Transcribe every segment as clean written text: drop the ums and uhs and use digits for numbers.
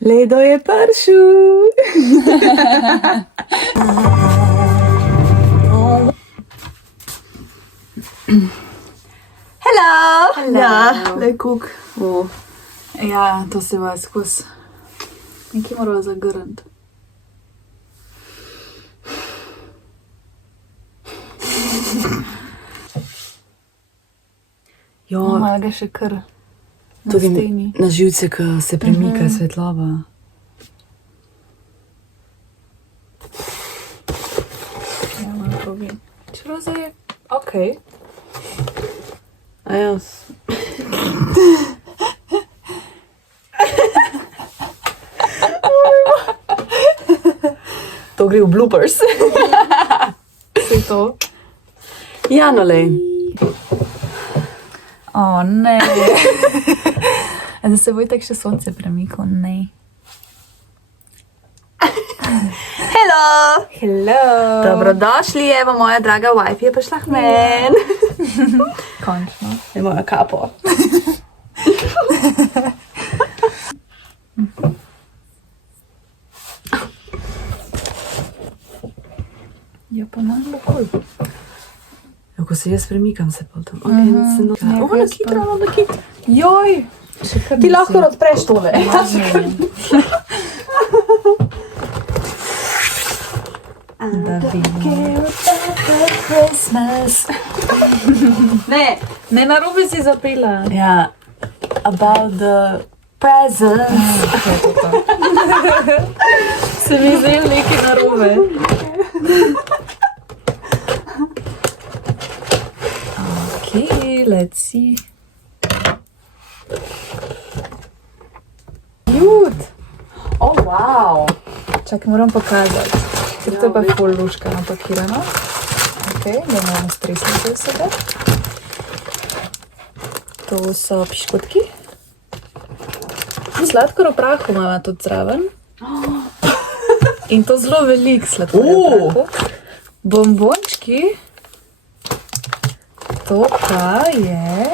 Ledo je pršel. Hello. Ja, lej kuk. Ja, to se vas skozi. Nekaj moramo zagrniti. Jo, Malo ga še kar na tudi steni. na živce, ko se premika svetloba. Ja, malo probim. Čeprav zdaj je ok. A jaz. To gre v bloopers. Vse to. Ja, no lej. O, ne. Da se bo itak še sonce premikalo, ne. Hello. Hello. Dobrodošli, evo moja draga wife je prišla k meni. Končno. Je moja kapo. Ja, pa malo bolj. Ja, ko se jaz premikam, se pa tam. Ja, Ona kitra, ona kitra. Joj. Še kar Ti lahko odpreš tole. Da vidimo. Christmas. Ne. Ne, narobe si zapela. Ja. About the presents. Se mi zdaj nekaj narobe. Okay, let's see. Jud! Oh, wow. Čakaj, moram pokazati. Ker to je pa ful luška napakirano. Ok, da moramo stresniti vsega. To so piškotki. Sladkor v prahu imamo tudi zraven. In to zelo velik sladkor v prahu. Bombončki. To pa je...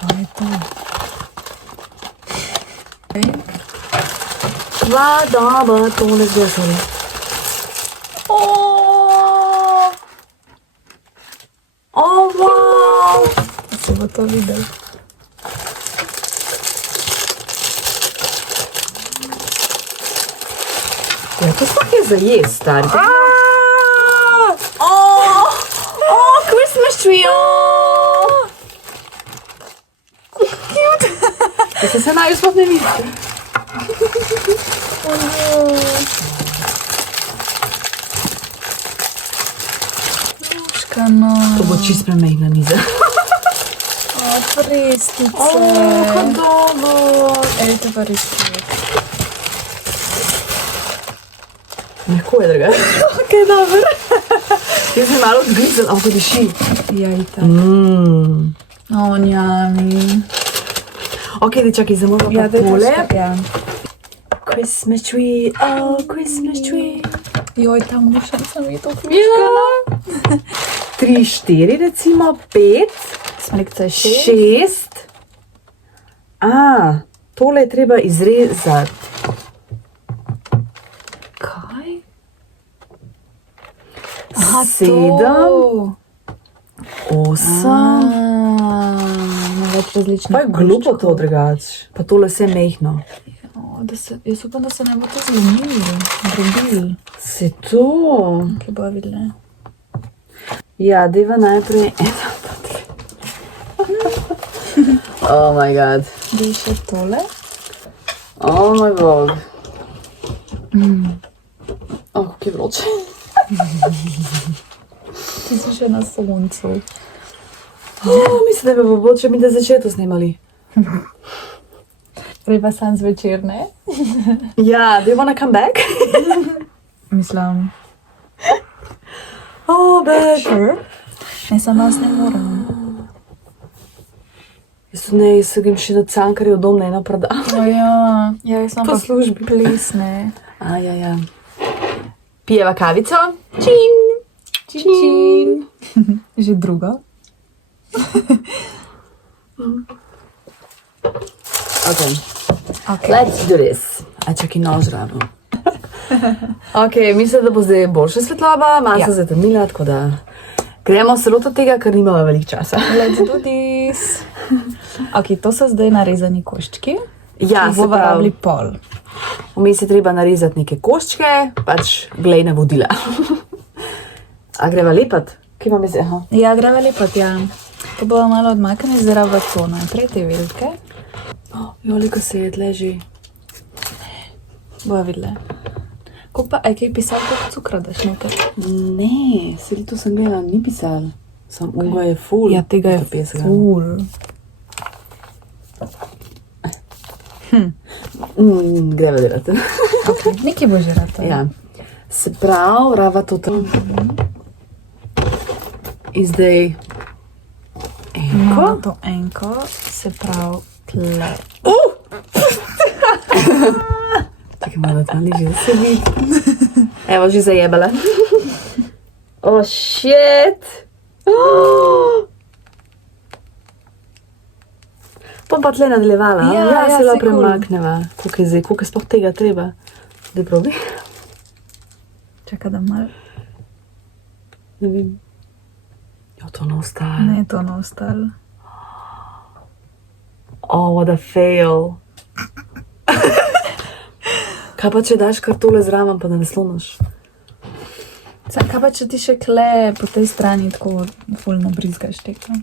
Kaj je to? Dva doba, tole zglasali. Oh, Oh, wow. se bo to videl. Ja, to sploh je za jesti, stari. Oh, Christmas tree! Oh. Da se naju sploh ne vidi. Luškano. To bo čist premehna miza. Prestice. dobro. Ej, to pa res čovjek. Mehko je, drugače. Ok, dobro. Jaz bi malo odgrizel, ampak to diši. Ja, itak. Mm. O, njami. Ok, da čakaj, zdaj moramo Ja, pa daj tole. točka, ja. Christmas tree, oh, Christmas tree. Joj, ta mušnica mi je to luškano. 3, 4, recimo, 5, Smrekca je 6. 6. Tole je treba izrezati. Kaj? 7, 8. Na več različnih Pa je glupo to, drugače. Pa tole vse mehno. Jaz upam, da se ne bo to zlomilo, drobili. Se to? Kaj bo videla? Ja, deva najprej. Oh my god. Dej še tole. Oh my god. Oh, kako je vroče. Ti si še na soncu. Mislim, da bi bo bolj, če bi da začeto snimali. Prej pa sam zvečer, ne? Ja, do you wanna come back? Mislim. Oh, back. Sure. Ne, sam jaz ne moram. Jaz tudi ne, jaz se grem še na Cankarjev dom, ne na prodam. O ja, jaz sem Po pa službi. plesne. Ja. Pijeva kavico. Čin. Čin. Že druga. Ok, Okay. let's do this. A čakaj, nož rabim. Ok, mislim, da bo zdaj boljša svetloba, masa Ja. zatemnila, tako da gremo se lotiti tega, ker nimamo veliko časa. Let's do this. Ok, to so zdaj narezani koščki. Ja, ki se bomo rabili pravi, pol. vmes je treba narezati neke koščke, pač glej navodila. A greva lepat? Kje imam zdaj? Aha. Ja, greva lepat, ja. To bo malo odmaknjeno, zdaj rabimo to najprej, te velike. Veliko se je leži. Bojo videle. Koliko pa, aj kaj pisal, koliko cukra daš noter? Ne, sedi to sem gledala, ni pisal. Sam unga je full. Ja, tega je 150 ful. Greva delati. Ok, nekaj bo že rata. Ja. Se pravi, rava to tam. In zdaj Imamo enko. to enko, se pravi tle. Čakaj, malo tam niže, da se vidi. Evo, že zajebala. Oh, shit! Bom pa tle nadaljevala. Ja, ja, se saj lahko cool. premakneva. Koliko je zdaj, koliko je sploh tega treba? Da probi. Čakaj, da malo. Ne vem. Jo, to ne ostalo. Ne, to ne ostalo. Oh, what a fail. Kaj pa, če daš kar tole zraven, pa da ne slonoš? Kaj pa, če ti še kle po tej strani tako ful nabrizgaš tega?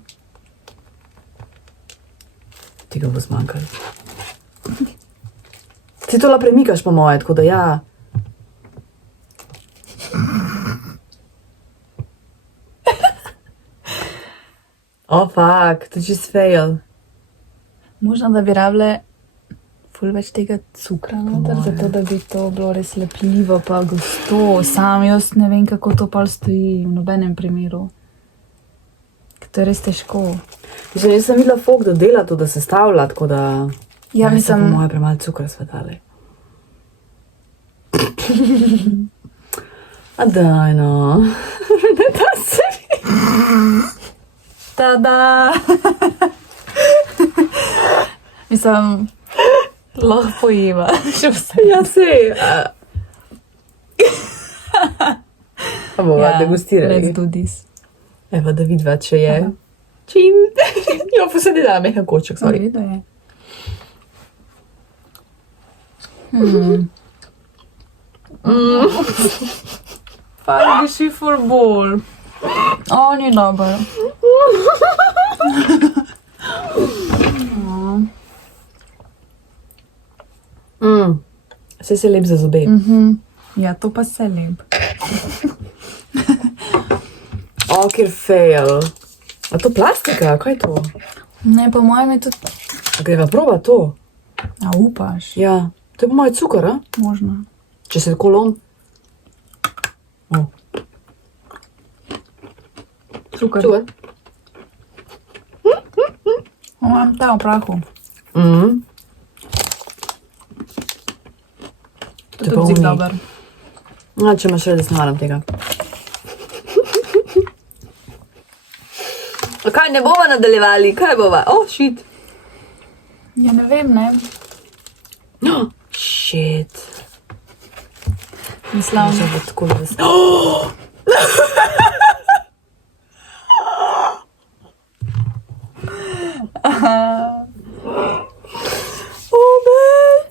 Tega bo zmanjkalo. Ti to la premikaš po moje, tako da ja. Oh, fuck, to je čist fail. Možno, da bi rabile ful več tega cukra noter, zato da bi to bilo res lepljivo pa gosto. Sam jaz ne vem, kako to pol stoji v nobenem primeru. Ker to je res težko. Že nisem videla folk, da dela to, da se stavlja, tako da... Ja, Meni se po mislim, moje premalo cukra svetali. A daj no. Ne da se vidi. tada! Mislim, lahko pojeva, še vse. Ja, sej. Pa bova degustirali. let's do this. Evo, da vidva, če je. Aha. Čim. Jo, pa se ne da mehen koček, sorry. Vidio je. Fajn, diši ful bolj. O, ni dober. Saj se lep za zobe. Ja, to pa se lep. O, kjer fail. A to plastika, kaj je to? Ne, po mojem je tudi... Greva proba to. A upaš? Ja, to je po moje cukor, a? Možno. Če se kolon. O, Cukor. cukor. Imam ta v prahu. To je je pa tudi zik unik. dober. No, če imaš res, ne maram tega. A kaj, ne bova nadaljevali? Kaj bova? Oh, shit. Ja, ne vem, ne. Oh, shit. Mislim, Že bo tako res. Oh, man.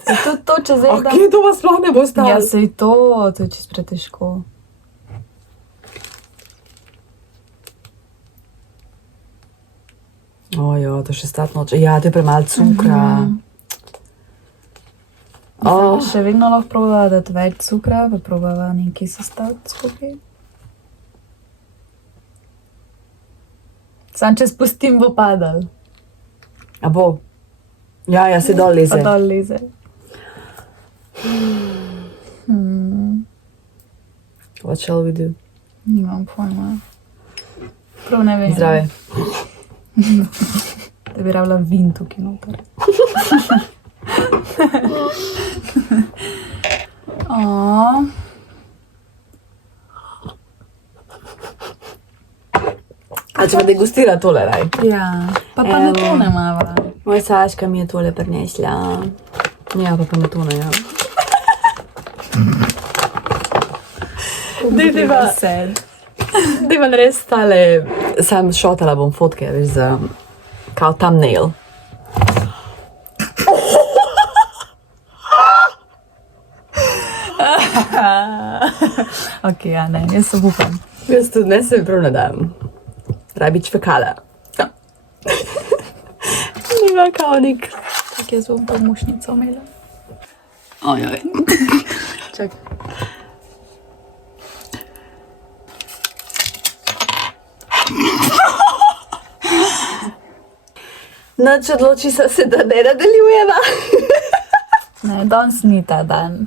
je tudi to, če zdaj A kje to vas sploh ne bo stalo? Ja, sej to je čist pretežko. Ojo, to še stat noč. Ja, to je premalo cukra. Oh. Še vedno lahko probava dati več cukra, pa probava nekaj sestaviti skupaj. Sam če spustim, bo padal. A bo? Ja, ja, se dol leze. Pa dol leze. What shall we do? Nimam pojma. Prav ne vem. Zdrave. Da bi rabila vin tukaj noter. Oh. A če pa degustira tole, raj. Ja, pa ne to ne mava. Moja Saška mi je tole prinesla. Ja, pa panetone, ja. Dejva res tale, sam šotala bom fotke, veš, za kao thumbnail. Ok, ja, ne, jaz se upam. Jaz tudi ne se prav nadam. Rabič fekala. Nima kao nek. Tak jaz bom pa mušnico imela. Ojoj. Čak. Noč odloči se, da ne nadaljujeva. Ne, danes ni ta dan.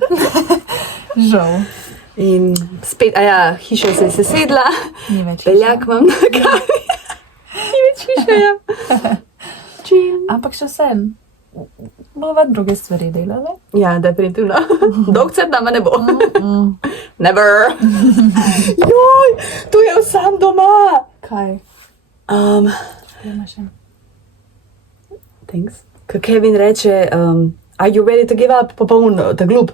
Žal. In spet, hiša se je sesedla. Ni več Peljak imam na kavi. Ni več hiše, ja. Ampak še vsem. Bova druge stvari delale. Ja, definitivno. Dolgcet nama ne bo. Never. Joj, tu je vsem doma. Kaj? Imaš še? Thanks. Ko Kevin reče, are you ready to give up? Pa on, ta glup,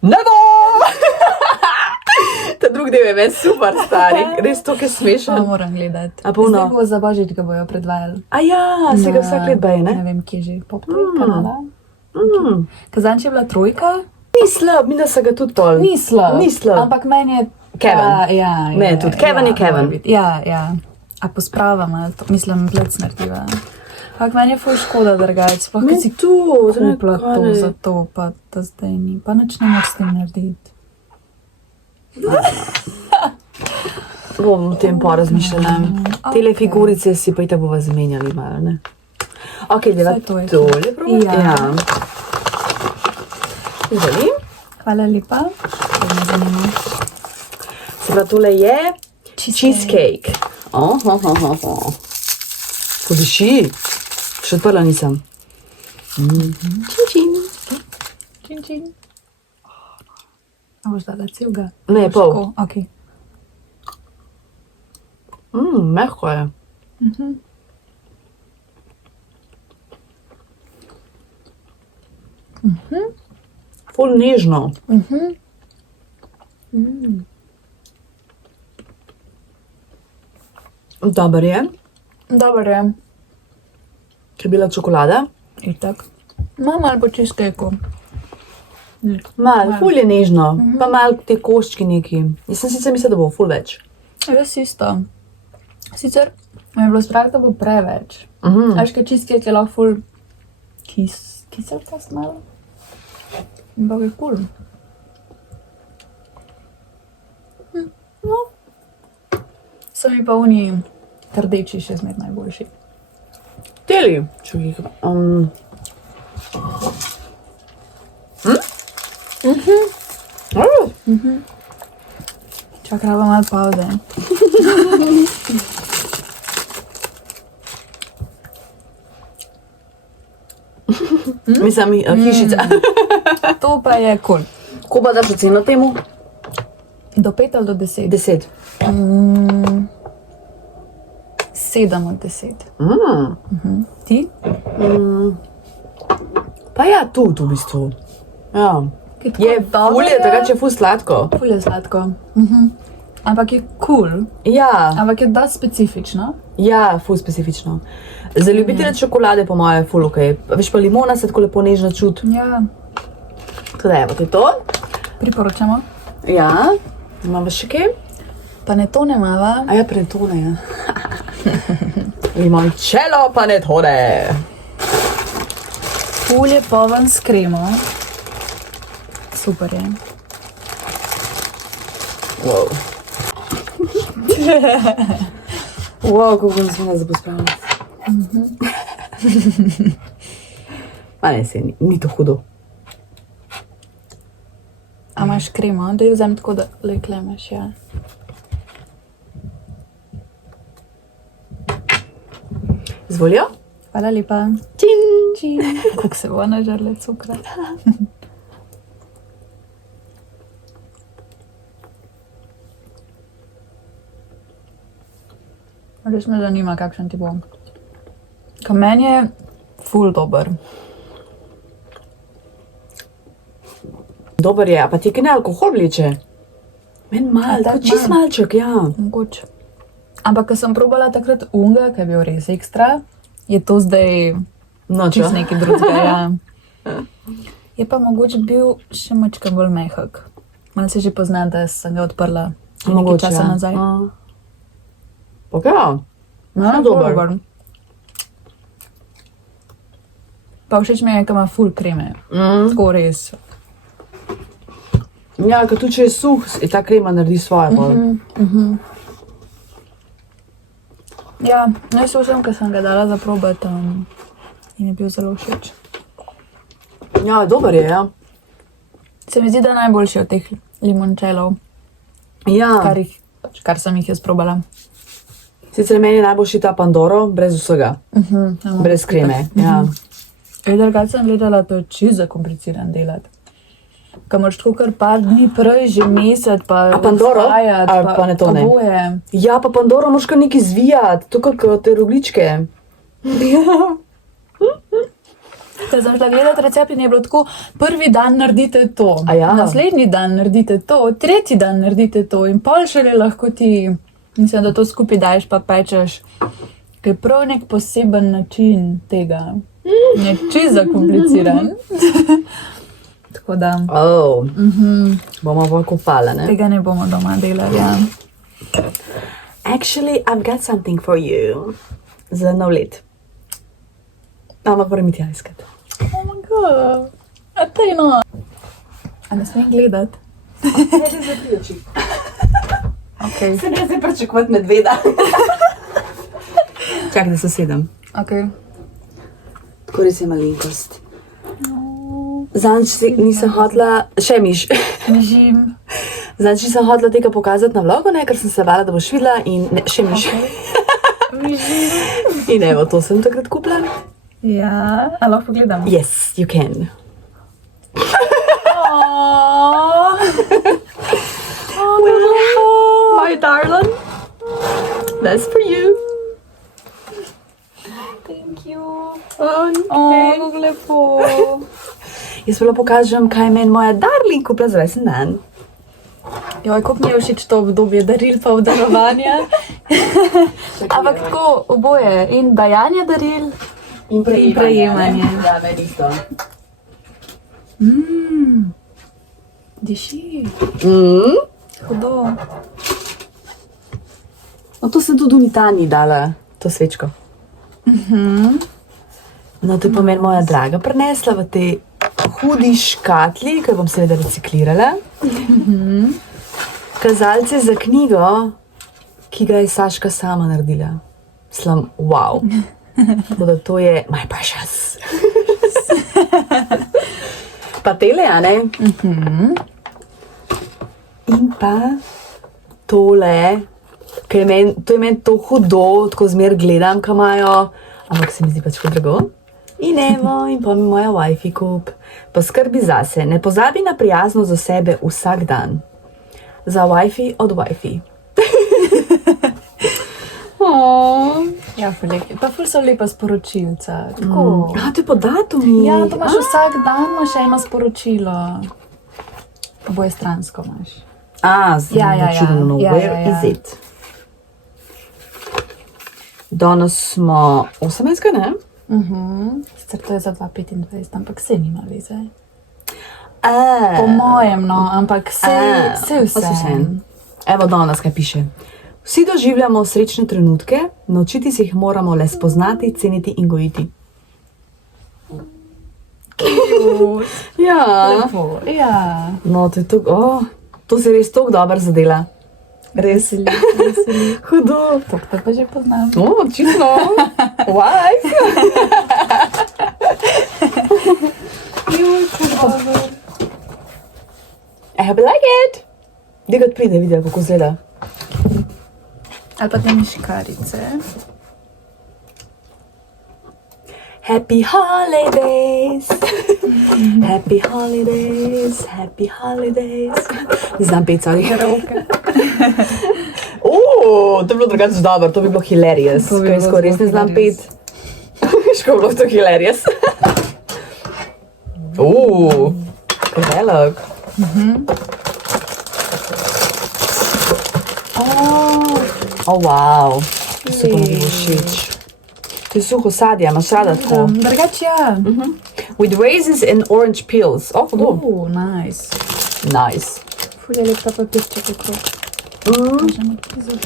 never! Ta drug del je meni super stari, res to, ki je To smešen. moram gledati. A polno? Zdaj bo za Božič ga bojo predvajali. A ja, se ga vsak let baje, ne? Ne vem, kje že. Pop kanala. Kazanč je bila trojka. Ni slab, mi da se ga tudi pol. Ni slab. Ni slab. Ampak meni je... Kevin. Ja, Meni tudi. Kevin je Kevin. mora biti. Ja, ja. A pospravama, mislim, plec narediva. Ampak meni je ful škoda drugače. Pa kad si tu, kupila to za to, pa da zdaj ni. Pa nič ne moreš s tem narediti. Bom o tem porazmišljala. Tele figurice si pa itak bova zamenjali malo, ne? Ok, deva Saj to je tole probati. Ja. Ja. Izvoli. Hvala lepa. To me zanima. Se pravi, tole je cheesecake. Podiši. Še odprla nisem. Čin, čin. Čin, čin. A boš dala celega? Ne, pol. Tako, ok. Mehko je. Ful nežno. Dober je, Dobar je. ker je bila čokolada. Itak. Ima malo po cheesecakeu. Mal, ful je nežno, pa mal te koščki neki. Jaz sem sicer mislila, da bo ful več. Res isto. Sicer me je bilo strah, da bo preveč. Veš, kaj cheesecake je lahko ful kiselkast malo. Ampak je kul. No. So mi pa oni trdeči še zmer najboljši. Teli. Čuj, Čakaj, pa malo pauze. Mislim, hišica. To pa je kul. Ko pa daš oceno temu? Do 5 ali do 10? 10. 7 od 10. Ti? Pa ja, tudi v bistvu. Ja. Je ful je, drugače je ful sladko. Ful je sladko. Ampak je kul. Ja, Ampak je da specifično. ja, ful specifično. Za ljubitelje čokolade po moje je ful okej. Veš pa limona se tako lepo nežno čuti. Ja, Tako da evo, to je to. priporočamo. Ja, imamo še kaj? Panetone imava. A ja, panetone, ja. Limoncello panetone. Ful je poln s kremo. Super je. Wow. Wow, kako smo nas pospravili. Pa ne, se ni to hudo. A imaš kremo? Daj vzem tako, da le klemeš, ja. Zvolijo? Hvala lepa. Čin! Čin. Kako se bo nažrle cukra. Res me zanima, kakšen ti bo. Ko meni je ful dober. Dober je, a pa ti kaj ne alkohol vleče? Meni malo, tako tako čist malo. malček, ja. Mogoče. Ampak, ko sem probala takrat unga, ki je bil res ekstra, je to zdaj No, če. čist nekaj drugega. Ja. Je pa mogoče bil še mačka bolj mehak. Malo se že pozna, da sem ga odprla nekaj časa nazaj. Ok, ja. No, dober. Pa všeč mi je, ko ima ful kreme. Mm. Tako res. Ja, ker tudi če je suh, je ta krema naredi svoje. Mm. Ja, no, jaz vsem, ko sem ga dala za probat in je bil zelo všeč. Ja, dober je, ja. Se mi zdi, da je najboljši od teh limončelov, Ja, kar sem jih jaz probala. sicer meni je najboljši ta Pandoro, brez vsega, brez kreme. Ja. Drugače sem gledala, to je čisto zakompliciran delati. Ko moraš tako kar par dni prej, že mesec, pa A Pandoro? vzhajati, Ali pa ne to ne? oboje. Ja, pa Pandoro moraš kar nekaj zvijati, to kako te rogličke. Ja. Ko sem šla gledati recept in je bilo tako, prvi dan naredite to, A ja? naslednji dan naredite to, tretji dan naredite to in pol šele lahko ti, mislim, da to skupaj daješ pa pečeš. Ker je prav nek poseben način tega. Je čisto zakompliciran. Tako da Oh, bomo pa kopala, ne? tega ne bomo doma delali. Ja. Actually, I've got something for you. Za nov let. Ampak moram iti iskati. Oh my god. A tej no. A ne smem gledati? Ok. Se ne zdaj pričakovati medveda. Čakaj, da se sedem. Ok. Tako res je malenkost. Zanč nisem hotla, še miš. Mižim. Zanč nisem hotla tega pokazati na vlogu, ne, ker sem se bala, da boš videla in ne, še miš. Mižim. In evo, to sem takrat kupila. Ja, a lahko pogledam? Yes, you can. My darling, that's for you. Thank you. Okay. Kako lepo. Jaz pa pokažem, kaj meni moja darling kupila za resen dan. Joj, kako mi je všeč to obdobje daril pa obdarovanja. Ampak tako oboje, in dajanje daril, In prejemanje. Ja, meni isto. diši, Mm. hudo. No, to sem tudi v Nitani dala, to svečko. No, to je pa meni moja draga prinesla v tej hudi škatli, ki jo bom seveda reciklirala. Kazalce za knjigo, ki ga je Saška sama naredila. Slam, wow. Tako da to je my precious. Pa tele, a ne? In pa tole, to je meni to hudo, tako zmer gledam, kaj imajo, ampak se mi zdi pač drago. In evo, in pa mi moja wifi kup. Poskrbi zase, ne pozabi na prijaznost za sebe vsak dan. Za wifi od wifi. Ja, ful lepi. Pa ful so lepa sporočilca. Tako. A, to je po datumi. Ja, to imaš vsak dan, imaš eno sporočilo. Oboje stransko imaš. Ja, Ja. Is it? Danes smo 18, ne? Sicer to je za 2025, ampak se nima veze. A, Po mojem, no, ampak se pa vse. vseeno. Evo danes, kaj piše. Vsi doživljamo srečne trenutke, naučiti se jih moramo le spoznati, ceniti in gojiti. Ja, Lepo, ja. no, to je to, to se res tako dobro zadela. Res. Veseli. Hudo. To pa že poznam. Očitno. Why? I hope you like it. Degad pride, vidi, kako zgleda. Ali pa te miškarice. Happy holidays. Happy holidays. Happy holidays. Ne znam pet, sorry. Roke. To je bilo drugače dobro, to bi bilo hilarious. To bi bilo Ker jaz res ne zelo znam hilarious. pet. ko je bilo to hilarious. Kaj velik. Wow. To se pa mi bo všeč. To je suho sadje, imaš rada tako. Drugače ja. With raisins and orange peels. Hudo. Nice. Nice. Ful je lep ta papirček okrog. Možemo prizor.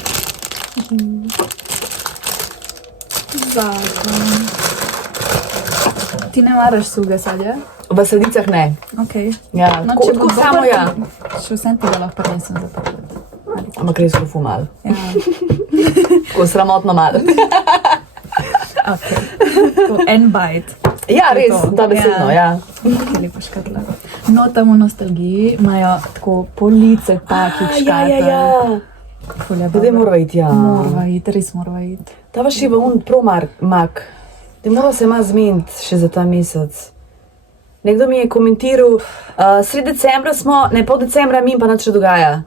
Zakon. Ti ne maraš suhega sadja? V sadicah ne. Ok. Ja, No, tako, če tako bo samo dober, ja. Še vsem ti ga lahko prinesem za pogled. Ampak res je fumal. Ja, Tako sramotno malo. ok. To en bite. Ja, To je res, to. da besedno, ja. Kaj lepa škatla. No, tam v nostalgiji imajo tako police takih škatel. Ful je Zdaj dobro. mora iti, ja. Morava iti, res morava iti. Ta pa še v un promak. Da mora se ima zmeniti še za ta mesec. Nekdo mi je komentiral, sred decembra smo, ne pol decembra, mi pa nič ne dogaja.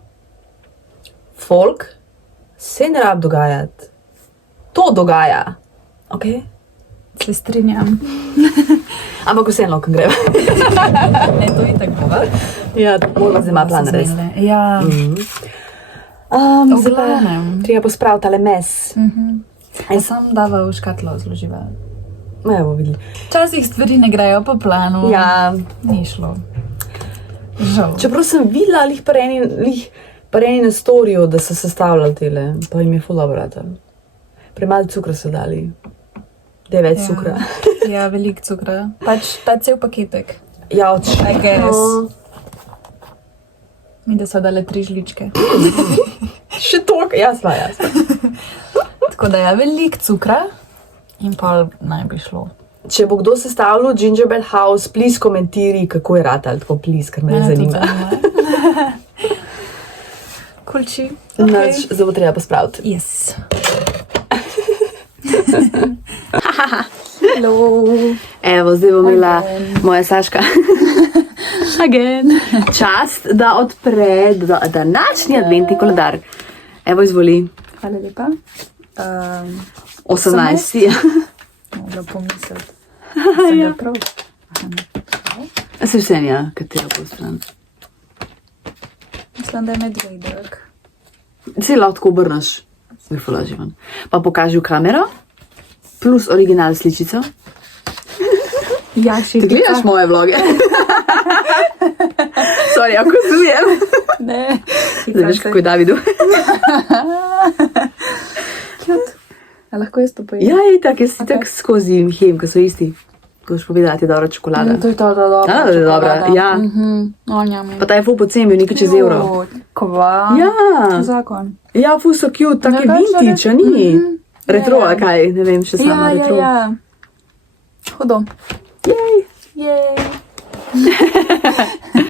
Folk se ne rab dogajati. To dogaja. Ok? Se strinjam. Ampak vseeno, ko greva. Ne, to je tako bova. Ja, moramo zdaj malo plan narediti. Ja. Zdaj pa glavnem. treba pospraviti tale mes. En sam dava v škatlo zloživa. Evo, videli. Včasih stvari ne grejo po planu. Ja, Ni šlo. Žal. čeprav sem videla lih pareni na storiju, da so sestavljali tele, pa jim je ful dobro ratalo. Premalo cukra so dali. Da je več cukra. Ja, veliko cukra. Pač ta cel paketek. Ja, očitno. I guess. Mi da so dale 3 žličke. Še toliko, jasno. Tako da je veliko cukra in pa naj bi šlo. Če bo kdo sestavljal Gingerbread House, please komentiri, kako je ratal, tako please, ker me zanima. Kulči. Nič, zdaj bo treba pospraviti. Yes. Hello. Evo, zdaj bom imela moja Saška Again. čast, da odpre današnji adventni koledar. Evo, izvoli. Hvala lepa. 18. Ja. Mogla pomisliti. Sem ga prav. Se vsenja, katera bo stran. Mislim, da je medvedek. Se lahko obrnaš, zdaj fulaživan. Pa pokaži v kamero, plus original sličico. Ja, še Ti gledaš moje vloge? Sorry, ako zujem. Ne. Zdaj veš, kako je Davidu. A lahko jaz to pojem? Ja, itak, jaz si tak skozi jem, ko so isti. Ko boš povedala, ti je dobra čokolada. To je to, da dobro. Da je dobra, ja. Pa ta je ful pocen bil, nekaj čez evro. Kva? Ja, Zakon. ja, ful so cute, tak je Ja, vintage, a ni? Retro, ali kaj, ne vem, še sama retro. Ja. Hudo. Jej. Jej.